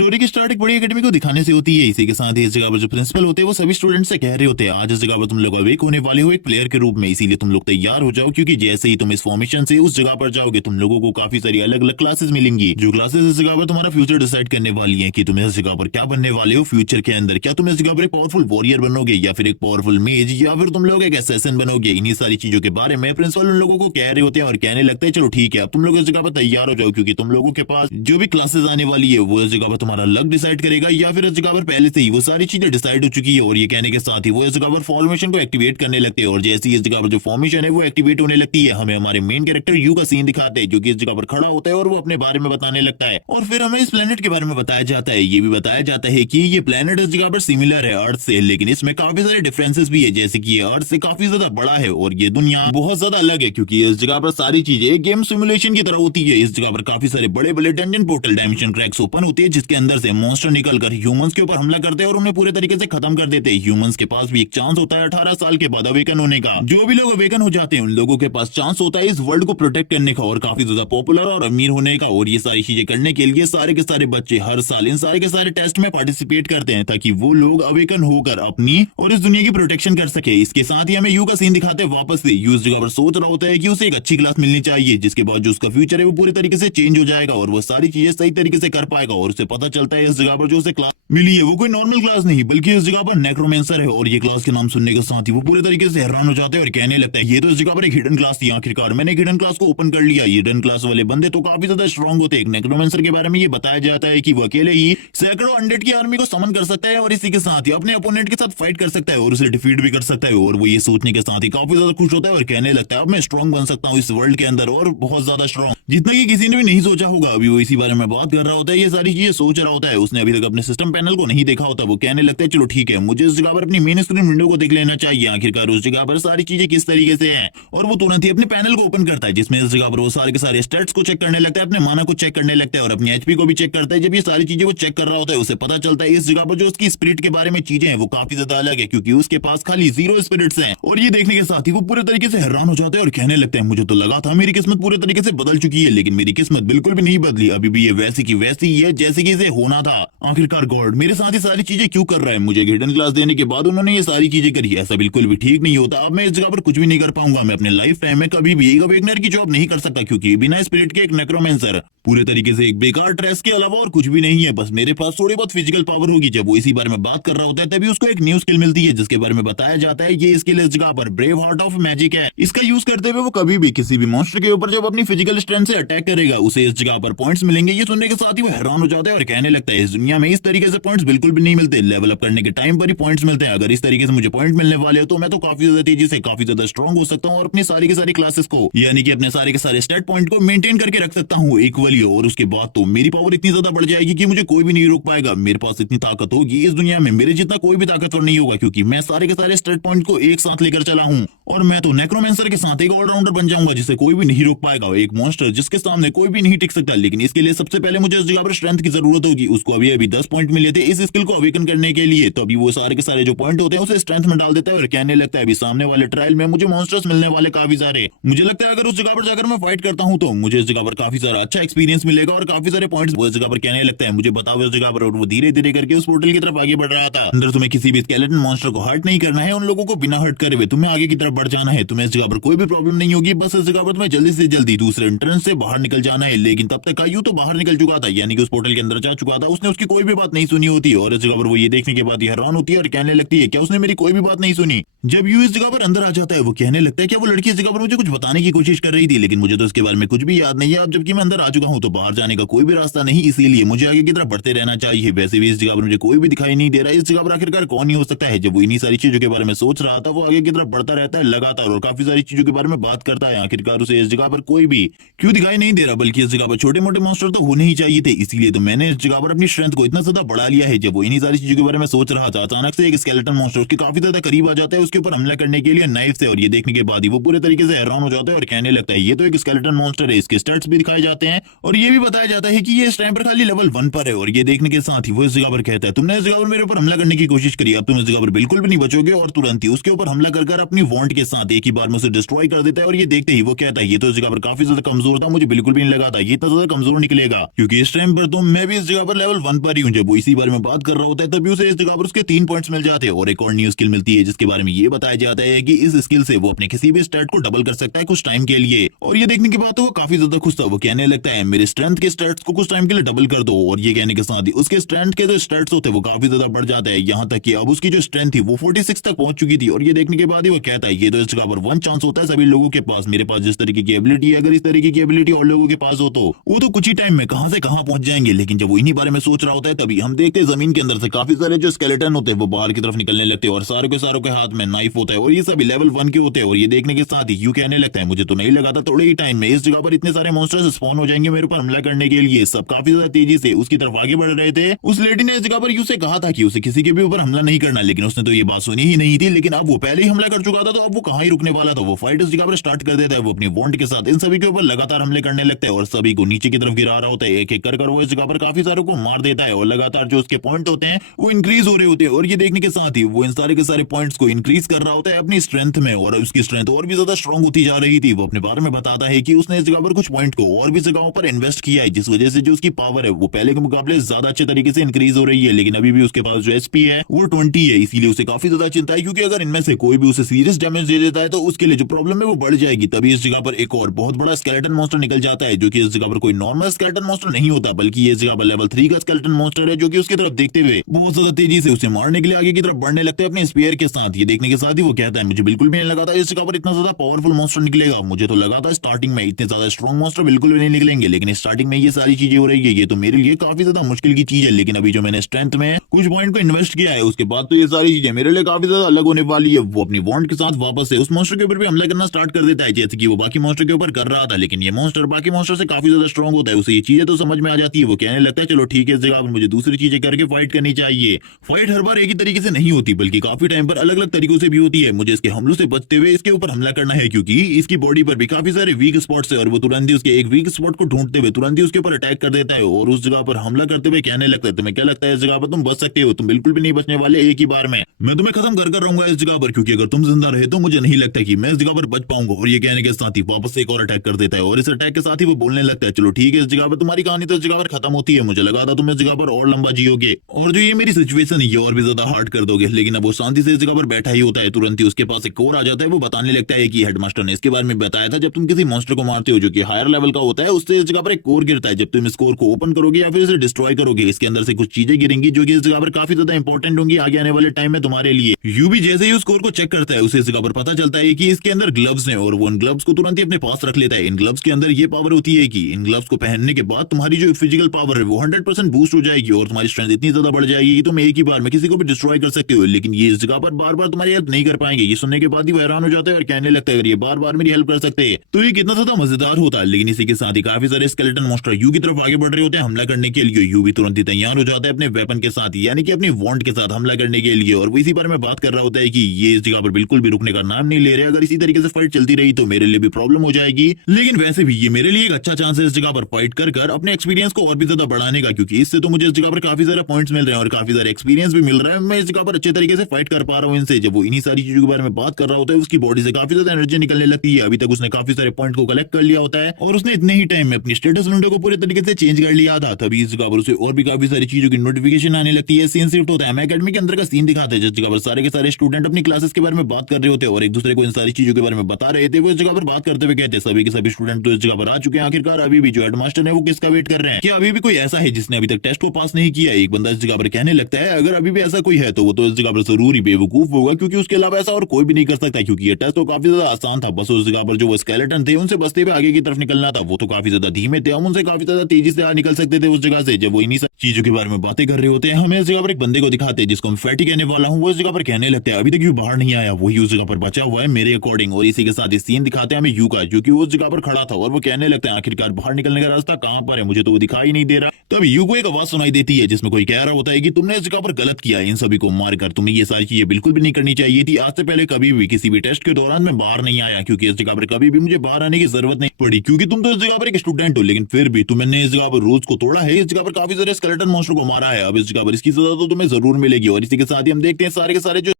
Story की start एक बड़ी एकेडमी को दिखाने से होती है। इसी के साथ ही इस जगह पर जो प्रिंसिपल होते हैं वो सभी स्टूडेंट से कह रहे होते हैं आज इस जगह पर तुम लोग अवेक होने वाले हो एक प्लेयर के रूप में, इसीलिए तुम लोग तैयार हो जाओ क्योंकि जैसे ही तुम इस फॉर्मेशन से उस जगह पर जाओगे तुम लोगों को काफी सारी अलग अलग क्लासेस मिलेंगी, जो क्लासेस इस जगह पर तुम्हारा फ्यूचर डिसाइड करने वाली है कि तुम इस जगह पर क्या बनने वाले हो फ्यूचर के अंदर। क्या तुम इस जगह पर एक पावरफुल वॉरियर बनोगे या फिर एक पावरफुल मेज या फिर तुम लोग एक असैसिन बनोगे। इन्हीं सारी चीजों के बारे में प्रिंसिपल उन लोगों को कह रहे होते हैं और कहने लगते हैं चलो ठीक है अब तुम लोग इस जगह पर तैयार हो जाओ क्योंकि तुम लोगों के पास जो भी क्लासेस आने वाली है वो इस जगह पर तुम्हारा लक डिसाइड करेगा या फिर इस जगह पर पहले से ही वो सारी चीजें डिसाइड हो चुकी है। और ये कहने के साथ ही वो इस जगह पर फॉर्मेशन को एक्टिवेट करने लगते हैं और जैसे ही इस जगह पर जो फॉर्मेशन है वो एक्टिवेट होने लगती है हमें हमारे मेन कैरेक्टर यू का सीन दिखाते हैं जो कि इस जगह पर खड़ा होता है और वो अपने बारे में बताने लगता है। और फिर हमें इस प्लेनेट के बारे में बताया जाता है, ये भी बताया जाता है कि ये प्लेनेट इस जगह पर सिमिलर है अर्थ से, लेकिन इसमें काफी सारे डिफरेंसेस भी है, जैसे कि ये अर्थ से काफी ज्यादा बड़ा है और ये दुनिया बहुत ज्यादा अलग है क्योंकि इस जगह पर सारी चीजें गेम सिमुलेशन की तरह होती है। इस जगह पर काफी सारे बड़े बड़े dungeon portal dimension cracks open होती है जिसके अंदर से मॉन्स्टर निकलकर ह्यूमंस के ऊपर हमला करते हैं और उन्हें पूरे तरीके से खत्म कर देते हैं। ह्यूमंस के पास भी एक चांस होता है 18 साल के बाद अवेकन होने का। जो भी लोग अवेकन हो जाते हैं उन लोगों के पास चांस होता है इस वर्ल्ड को प्रोटेक्ट करने का और काफी ज्यादा पॉपुलर और अमीर होने का। और ये सारी चीजें करने के लिए सारे के सारे बच्चे हर साल इन सारे के सारे टेस्ट में पार्टिसिपेट करते हैं ताकि वो लोग अवेकन होकर अपनी और इस दुनिया की प्रोटेक्शन कर सके। इसके साथ ही हमें यू का सीन दिखाते हैं वापस से। यू इस जगह पर सोच रहा होता है कि उसे एक अच्छी क्लास मिलनी चाहिए जिसके बाद जो उसका फ्यूचर है वो पूरी तरीके से चेंज हो जाएगा और वो सारी चीजें सही तरीके से कर पाएगा। और उसे पता चलता है इस जगह पर जो उसे क्लास मिली है वो कोई नॉर्मल क्लास नहीं बल्कि इस जगह पर नेक्रोमेंसर है। और ये क्लास के नाम सुनने के साथ ही वो पूरे तरीके से हैरान हो जाते हैं और कहने लगता है ये तो इस जगह पर एक हिडन क्लास थी, आखिरकार मैंने एक हिडन क्लास को ओपन कर लिया। हिडन क्लास वाले बंदे तो काफी ज्यादा स्ट्रांग होते हैं। नेक्रोमेंसर के बारे में ये बताया जाता है कि वो अकेले ही सैकड़ों अनडेड की आर्मी को समन कर सकता है और इसी के साथ ही अपने अपोनेंट के साथ फाइट कर सकता है और उसे डिफीट भी कर सकता है। और वो ये सोचने के साथ ही काफी ज्यादा खुश होता है और कहने लगता है अब मैं स्ट्रांग बन सकता हूँ इस वर्ल्ड के अंदर और बहुत ज्यादा स्ट्रांग, जितना कि किसी ने भी नहीं सोचा होगा। अभी वो इसी बारे में बात कर रहा होता है, ये सारी चीजें सोच रहा होता है, उसने अभी तक अपने सिस्टम पैनल को नहीं देखा होता। वो कहने लगता है चलो ठीक है मुझे इस जगह पर अपनी मेन स्क्रीन विंडो को देख लेना चाहिए आखिरकार उस जगह पर सारी चीजें किस तरीके से हैं। और वो तुरंत ही अपने पैनल को ओपन करता है जिसमें इस जगह पर वो सारे के सारे स्टेट्स को चेक करने लगता है, अपने माना को चेक करने लगता है और अपनी एचपी को भी चेक करता है। जब ये सारी चीजें वो चेक कर रहा होता है उसे पता चलता है इस जगह पर जो उसकी स्पिरिट के बारे में चीजें हैं वो काफी ज्यादा अलग है क्योंकि उसके पास खाली 0 स्पिरिट्स हैं। और ये देखने के साथ ही वो पूरे तरीके से हैरान हो जाता है और कहने लगता है मुझे तो लगा था मेरी किस्मत पूरे तरीके से बदल चुकी है लेकिन मेरी किस्मत बिल्कुल भी नहीं बदली, अभी भी ये वैसी की वैसी ही है जैसे कि इसे होना था। आखिरकार गॉड मेरे साथ ये सारी चीजें क्यों कर रहा है, मुझे हिडन क्लास देने के बाद उन्होंने ये सारी चीजें करी, ऐसा बिल्कुल भी ठीक नहीं होता। अब मैं इस जगह पर कुछ भी नहीं कर पाऊंगा, मैं अपने लाइफ टाइम में कभी भी एक अवेकनर की जॉब नहीं कर सकता क्योंकि बिना स्पिरिट के एक नेक्रोमेंसर पूरे तरीके से एक बेकार ट्रेस के अलावा और कुछ भी नहीं है, बस मेरे पास थोड़ी बहुत फिजिकल पावर होगी। जब वो इसी बारे में बात कर रहा होता है तभी उसको एक न्यू स्किल मिलती है जिसके बारे में बताया जाता है ये स्किल इस जगह पर ब्रेव हार्ट ऑफ मैजिक है। इसका यूज करते हुए वो कभी भी किसी भी मॉन्स्टर के ऊपर जब अपनी फिजिकल स्ट्रेंथ से अटैक करेगा उसे इस जगह पर पॉइंट्स मिलेंगे। ये सुनने के साथ ही वो हैरान हो जाता है और कहने लगता है इस दुनिया में इस तरीके से पॉइंट्स बिल्कुल भी नहीं मिलते, लेवल अप करने के टाइम पर ही पॉइंट्स मिलते हैं। अगर इस तरीके से मुझे पॉइंट मिलने वाले हो तो मैं तो काफी ज्यादा तेजी से काफी ज्यादा स्ट्रांग हो सकता हूँ और अपनी सारी की सारी क्लासेस को यानी कि अपने सारे के सारे स्टेट पॉइंट को मेंटेन करके रख सकता हूँ इक्वली। और उसके बाद तो मेरी पावर इतनी ज्यादा बढ़ जाएगी कि मुझे कोई भी नहीं रोक पाएगा। मेरे पास इतनी ताकत होगी इस दुनिया में मेरे जितना कोई भी ताकतवर नहीं होगा क्योंकि मैं सारे के सारे स्टेट पॉइंट को एक साथ लेकर चला हूँ। और मैं तो नेक्रोमेंसर के साथ एक ऑलराउंडर बन जाऊंगा जिसे कोई भी नहीं रोक पाएगा, एक मॉन्स्टर जिसके सामने कोई भी नहीं टिक सकता। लेकिन इसके लिए सबसे पहले मुझे इस जगह पर स्ट्रेंथ की जरूरत होगी। उसको अभी अभी 10 पॉइंट मिले थे इस स्किल को अवेकन करने के लिए, तो अभी वो सारे के सारे जो पॉइंट होते हैं उसे स्ट्रेंथ में डाल देता है और कहने लगता है अभी सामने वाले ट्रायल में मुझे मॉन्स्टर्स मिलने वाले काफी सारे, मुझे लगता है अगर उस जगह पर जाकर मैं फाइट करता हूँ तो मुझे इस जगह पर काफी सारा अच्छा एक्सपीरियंस मिलेगा और काफी सारे पॉइंट्स वो इस जगह पर कहने लगता है मुझे बताओ इस जगह पर। और वो धीरे धीरे करके उस पोर्टल की तरफ आगे बढ़ रहा था। अंदर तुम्हें किसी भी स्केलेटन मॉन्स्टर को हर्ट नहीं करना है, उन लोगों को बिना हर्ट करे हुए तुम्हें आगे की तरफ बढ़ जाना है। तुम्हें इस जगह पर कोई भी प्रॉब्लम नहीं होगी, बस इस जगह पर तुम्हें जल्दी से जल्दी दूसरे एंट्रेंस से बाहर निकल जाना है। लेकिन तब तक आयु तो बाहर निकल चुका था यानी कि उस पोर्टल के अंदर जा चुका था, उसने उसकी कोई भी बात नहीं सुनी होती और इस जगह पर वो ये देखने के बाद हैरान होती है और कहने लगती है क्या उसने मेरी कोई भी बात नहीं सुनी। जब यू इस जगह पर अंदर आ जाता है वो कहने लगता है क्या वो लड़की इस जगह पर मुझे कुछ बताने की कोशिश कर रही थी, लेकिन मुझे तो इसके बारे में कुछ भी याद नहीं है। अब जबकि मैं अंदर आ चुका हूँ तो बाहर जाने का कोई भी रास्ता नहीं, इसीलिए मुझे आगे की तरफ बढ़ते रहना चाहिए। वैसे भी इस जगह पर मुझे कोई भी दिखाई नहीं दे रहा है, इस जगह पर आखिरकार कौन ही हो सकता है। जब वो इन्हीं सारी चीजों के बारे में सोच रहा था वो आगे की तरफ बढ़ता रहता है लगातार और काफी सारी चीजों के बारे में बात करता है। आखिरकार उसे इस जगह पर कोई भी क्यों दिखाई नहीं दे रहा, बल्कि इस जगह पर छोटे मोटे मॉन्स्टर तो होने ही चाहिए थे, इसीलिए तो मैंने इस जगह पर अपनी स्ट्रेंथ को इतना ज्यादा बढ़ा लिया है। जब वो इन्हीं सारी चीजों के बारे में सोच रहा था अचानक से एक स्केलेटन मॉन्स्टर उसके काफी ज्यादा करीब आ जाता है उसके ऊपर हमला करने के लिए नाइफ से। और ये देखने के बाद ही वो पूरे तरीके से हैरान हो जाता है और कहने लगता है ये तो एक स्केलेटन मॉन्स्टर है, इसके स्टैट्स भी दिखाए जाते हैं और ये भी बताया जाता है कि ये इस टाइम पर खाली लेवल 1 पर है। और ये देखने के साथ ही वो इस जगह पर कहता है तुमने इस जगह पर मेरे ऊपर हमला करने की कोशिश करी, अब तुम इस जगह पर बिल्कुल भी नहीं बचोगे। और तुरंत ही उसके ऊपर हमला कर अपनी वांट वॉन्ट के साथ एक ही बार में उसे डिस्ट्रॉय कर देता है और ये देखते ही वो कहता है ये तो इस जगह पर काफी ज्यादा कमजोर था, मुझे बिल्कुल भी नहीं लगा था ये इतना ज्यादा कमजोर निकलेगा, क्योंकि इस टाइम पर तो मैं भी इस जगह पर लेवल 1 पर ही हूँ। जब वो इसी बारे में बात कर रहा होता है तभी उसे इस जगह पर उसके 3 पॉइंट्स मिल जाते हैं और एक और न्यू स्किल मिलती है जिसके बारे में ये बताया जाता है कि इस स्किल से वो अपने किसी भी स्टैट को डबल कर सकता है कुछ टाइम के लिए। और ये देखने के बाद तो वो काफी ज्यादा खुश था, वो कहने लगता है मेरे स्ट्रेंथ के स्टैट्स को कुछ टाइम के लिए डबल कर दो। और ये कहने के साथ ही उसके स्ट्रेंथ के जो स्टैट्स होते हैं वो काफी ज्यादा बढ़ जाते हैं, यहाँ तक कि अब उसकी जो स्ट्रेंथ थी वो 46 तक पहुंच चुकी थी। और ये देखने के बाद ही वो कहता है ये तो इस जगह पर 1 चांस होता है सभी लोगों के पास, मेरे पास जिस तरीके की एबिलिटी है अगर इस तरीके की एबिलिटी और लोगों के पास हो तो वो तो कुछ ही टाइम में कहां से कहां पहुंच जाएंगे। लेकिन जब वो इन्हीं बारे में सोच रहा होता है तभी हम देखते हैं जमीन के अंदर से काफी सारे जो स्केलेटन होते हैं वो बाहर की तरफ निकलने लगते हैं और सारों के हाथ में नाइफ होता है और ये सभी लेवल 1 के होते हैं। और ये देखने के साथ ही यू कहने लगता है मुझे तो नहीं लगा था थोड़े ही टाइम में इस जगह पर इतने सारे मॉन्स्टर्स स्पॉन हो जाएंगे मेरे ऊपर हमला करने के लिए। सब काफी ज्यादा तेजी से उसकी तरफ आगे बढ़ रहे थे। उस लेडी ने इस जगह पर यू से कहा था कि उसे किसी के भी ऊपर हमला नहीं करना, लेकिन उसने तो ये बात सुनी ही नहीं थी। लेकिन अब वो पहले ही हमला कर चुका था तो अब वो कहां ही रुकने वाला था, वो फाइट इस जगह पर स्टार्ट कर देता है। वो अपनी वॉन्ट के साथ इन सभी के ऊपर लगातार हमले करने लगता है और सभी को नीचे की तरफ गिरा रहा होता है। एक एक कर वो इस जगह पर काफी सारों को मार देता है और लगातार जो उसके पॉइंट होते हैं वो इंक्रीज हो रहे होते हैं। और ये देखने के साथ ही वो इन सारे के सारे पॉइंट्स को इंक्रीज कर रहा होता है अपनी स्ट्रेंथ में और उसकी स्ट्रेंथ और भी ज्यादा स्ट्रांग होती जा रही थी। वो अपने बारे में बताता है कि उसने इस जगह पर कुछ पॉइंट को और भी जगहों पर इन्वेस्ट किया है जिस वजह से जो उसकी पावर है वो पहले के मुकाबले ज्यादा अच्छे तरीके से इंक्रीज हो रही है। लेकिन अभी भी उसके पास जो एचपी है वो 20 है, इसीलिए उसे काफी ज्यादा चिंता है क्योंकि अगर इनमें से कोई भी उसे सीरियस डैमेज दे देता है तो उसके लिए जो प्रॉब्लम है वो बढ़ जाएगी। तभी इस जगह पर एक और बहुत बड़ा स्केलेटन मॉन्स्टर निकल जाता है जो कि इस जगह पर कोई नॉर्मल स्केलेटन मॉन्स्टर नहीं होता बल्कि ये जगह पर लेवल 3 का स्केलेटन मॉन्स्टर है जो कि उसकी तरफ देखते हुए बहुत ज्यादा तेजी से उसे मारने के लिए आगे की तरफ बढ़ने लगता है अपने स्पीयर के साथ। ये देखने के साथ ही वो कहता है मुझे बिल्कुल भी नहीं लगा था इस जगह पर इतना ज्यादा पावरफुल मॉन्स्टर निकलेगा, मुझे तो लगा था स्टार्टिंग में इतने ज्यादा स्ट्रॉन्ग मॉन्स्टर बिल्कुल भी नहीं निकलेंगे, लेकिन स्टार्टिंग में ये सारी चीजें हो रही है ये तो मेरे लिए काफी ज्यादा मुश्किल की चीज है। लेकिन अभी जो मैंने स्ट्रेंथ में कुछ पॉइंट को इन्वेस्ट किया है उसके बाद तो ये सारी चीजें मेरे लिए काफी ज्यादा अलग होने वाली है। वो अपनी वॉन्ट के साथ वापस से उस मॉन्स्टर के ऊपर भी हमला करना स्टार्ट कर देता है जैसे कि वो बाकी मॉन्स्टर के ऊपर कर रहा था। लेकिन ये मॉन्स्टर बाकी मॉन्स्टर से काफी ज्यादा स्ट्रॉन्ग होता है, उसे ये चीजें तो समझ में आ जाती है। वो कहने लगता है चलो ठीक है इस जगह पर मुझे दूसरी चीजें करके फाइट करनी चाहिए। फाइट हर बार एक ही तरीके से नहीं होती बल्कि काफी टाइम पर अलग अलग तरीकों से भी होती है। मुझे इसके हमलों से बचते हुए इसके ऊपर हमला करना है क्योंकि इसकी बॉडी पर भी काफी सारे वीक स्पॉट्स है और वो तुरंत ही उसके एक वीक स्पॉट को ढूंढते हुए तुरंत ही उसके ऊपर अटैक कर देता है और उस जगह पर हमला करते हुए कहने लगता है तुम्हें क्या लगता है इस जगह पर तुम बच सकते हो? तुम बिल्कुल भी नहीं बचने वाले, एक ही बार में मैं तुम्हें खत्म कर रहूंगा इस जगह पर, क्योंकि अगर तुम जिंदा रहे तो मुझे नहीं लगता कि मैं इस जगह पर बच पाऊंगा। और ये कहने के साथ ही वापस से एक और अटैक कर देता है और इस अटैक के साथ ही वो बोलने लगता है चलो ठीक है इस जगह पर तुम्हारी कहानी तो इस जगह पर खत्म होती है, मुझे लगा था तुम इस जगह पर और लंबा जियोगे और जो ये मेरी सिचुएशन है ये और भी ज्यादा हार्ड कर दोगे। लेकिन अब वो शांति से इस जगह पर बैठा ही होता है, तुरंत ही उसके पास एक और आ जाता है। वो बताने लगता है कि हेडमास्टर ने इसके बारे में बताया था जब तुम किसी मॉन्स्टर को मारते हो जो कि हायर लेवल का होता है उससे इस जगह पर एक कोर गिरता है। जब तुम इस कोर को ओपन करोगे या फिर इसे डिस्ट्रॉय करोगे इसके अंदर से कुछ चीजें गिरेंगी जो कि इस जगह पर काफी ज्यादा इंपॉर्टेंट होंगी आगे आने वाले टाइम में तुम्हारे लिए। यू भी जैसे ही उस कोर को चेक करता है उसे इस जगह पर पता चलता है कि इसके अंदर ग्लव्स हैं और वो इन ग्लव्स को तुरंत ही अपने पास रख लेता है। इन ग्लव्स के अंदर ये पावर होती है कि इन ग्लव्स को पहनने के बाद तुम्हारी जो फिजिकल पावर है वो 100% बूस्ट हो जाएगी और तुम्हारी स्ट्रेंथ इतनी ज्यादा बढ़ जाएगी कि तुम एक ही बार में किसी को भी डिस्ट्रॉय कर सकते हो। लेकिन ये इस जगह पर बार बार तुम्हारी हेल्प नहीं कर पाएंगे। ये सुनने के बाद ही वो हैरान हो जाता है और कहने लगता है अगर ये बार बार मेरी हेल्प कर सकते हैं तो ये कितना ज्यादा मजेदार होता है। लेकिन इसी के साथ ही काफी सारे स्केलेटन मॉन्स्टर यू की तरफ आगे बढ़ रहे होते हैं हमला करने के लिए। यू भी तुरंत ही तैयार हो जाता है अपने वेपन के साथ यानी कि अपनी वॉन्ट के साथ हमला करने के लिए और वो इसी बारे में बात कर रहा होता है कि ये इस जगह पर बिल्कुल भी रुकने का नाम नहीं ले रहे, अगर इसी तरीके से फाइट चलती रही तो मेरे लिए भी प्रॉब्लम हो जाएगी। लेकिन वैसे भी ये मेरे लिए एक अच्छा चांस है इस जगह पर फाइट कर अपने एक्सपीरियंस को और भी ज्यादा बढ़ाने का, क्योंकि इससे तो मुझे इस जगह पर काफी सारे पॉइंट्स मिल रहे हैं और काफी सारे एक्सपीरियंस भी मिल रहा है। मैं इस जगह पर अच्छे तरीके से फाइट कर पा रहा हूँ इनसे। जब वो इन्हीं सारी चीजों के बारे में बात कर रहा होता है उसकी बॉडी से काफी ज्यादा एनर्जी निकलने लगती है। अभी तक उसने काफी सारे पॉइंट को कलेक्ट कर लिया होता है और उसने इतने ही टाइम में अपनी स्टेटस विंडो को पूरे तरीके से चेंज कर लिया था। तभी इस जगह पर उसे और भी काफी सारी चीजों की नोटिफिकेशन आने लगती है। सीन शिफ्ट होता है, मैं एकेडमी के अंदर का सीन दिखाते हैं जिस जगह पर सारे के सारे स्टूडेंट अपनी क्लासेस के बारे में बात कर रहे होते हैं और एक दूसरे को इन सारी चीजों के बारे में बता रहे थे। वो इस जगह पर बात करते हुए कहते हैं सभी के सभी स्टूडेंट तो इस जगह पर आ चुके हैं, आखिरकार अभी भी जो हेडमास्टर है वो किसका वेट कर रहे हैं? क्या अभी भी कोई ऐसा है जिसने अभी तक टेस्ट को पास नहीं किया? एक बंदा इस जगह पर कहने लगता है अगर अभी भी ऐसा कोई है तो वो तो इस जगह पर जरूर ही बेवकूफ होगा, क्योंकि उसके अलावा ऐसा और कोई भी नहीं कर सकता, क्योंकि ये टेस्ट तो काफी ज्यादा आसान था। बस उस जगह पर जो वो स्केलेटन थे उनसे बचते हुए आगे की तरफ निकलना था। वो तो काफी ज्यादा धीमे थे, हम उनसे काफी ज्यादा तेजी से निकल सकते थे उस जगह से। जब वो इन्हीं चीजों के बारे में बातें कर रहे होते हैं हमें इस जगह पर एक बंदे को दिखाते हैं जिसको हम फैटी कहने वाला हूँ। वो इस जगह पर कहने लगता है अभी तक यू बाहर नहीं आया, वही उस जगह पर बचा हुआ है मेरे अकॉर्डिंग। और इसी के साथ इस सीन दिखाते हैं हमें यू का जो कि उस जगह पर खड़ा था और वो कहने लगता है आखिरकार बाहर निकलने का रास्ता कहां पर है, मुझे तो वो दिखाई नहीं दे रहा। तब यू को एक आवाज सुनाई देती है जिसमें कोई कह रहा होता है कि तुमने इस जगह पर गलत किया, इन सभी को मारकर तुम्हें ये सारी चीजें बिल्कुल भी नहीं करनी चाहिए थी। आज से पहले कभी भी किसी भी टेस्ट के दौरान मैं बाहर नहीं आया, क्योंकि इस जगह पर कभी भी मुझे बाहर आने की जरूरत नहीं पड़ी, क्योंकि तुम तो इस जगह पर एक स्टूडेंट हो। लेकिन फिर भी तुमने इस जगह पर रूल्स को तोड़ा है, इस जगह पर काफी सारे स्केलेटन मॉन्स्टर को मारा है। अब इस जगह पर इसकी सजा तो तुम्हें जरूर मिलेगी। और इसी के साथ ही हम देखते हैं सारे के सारे जो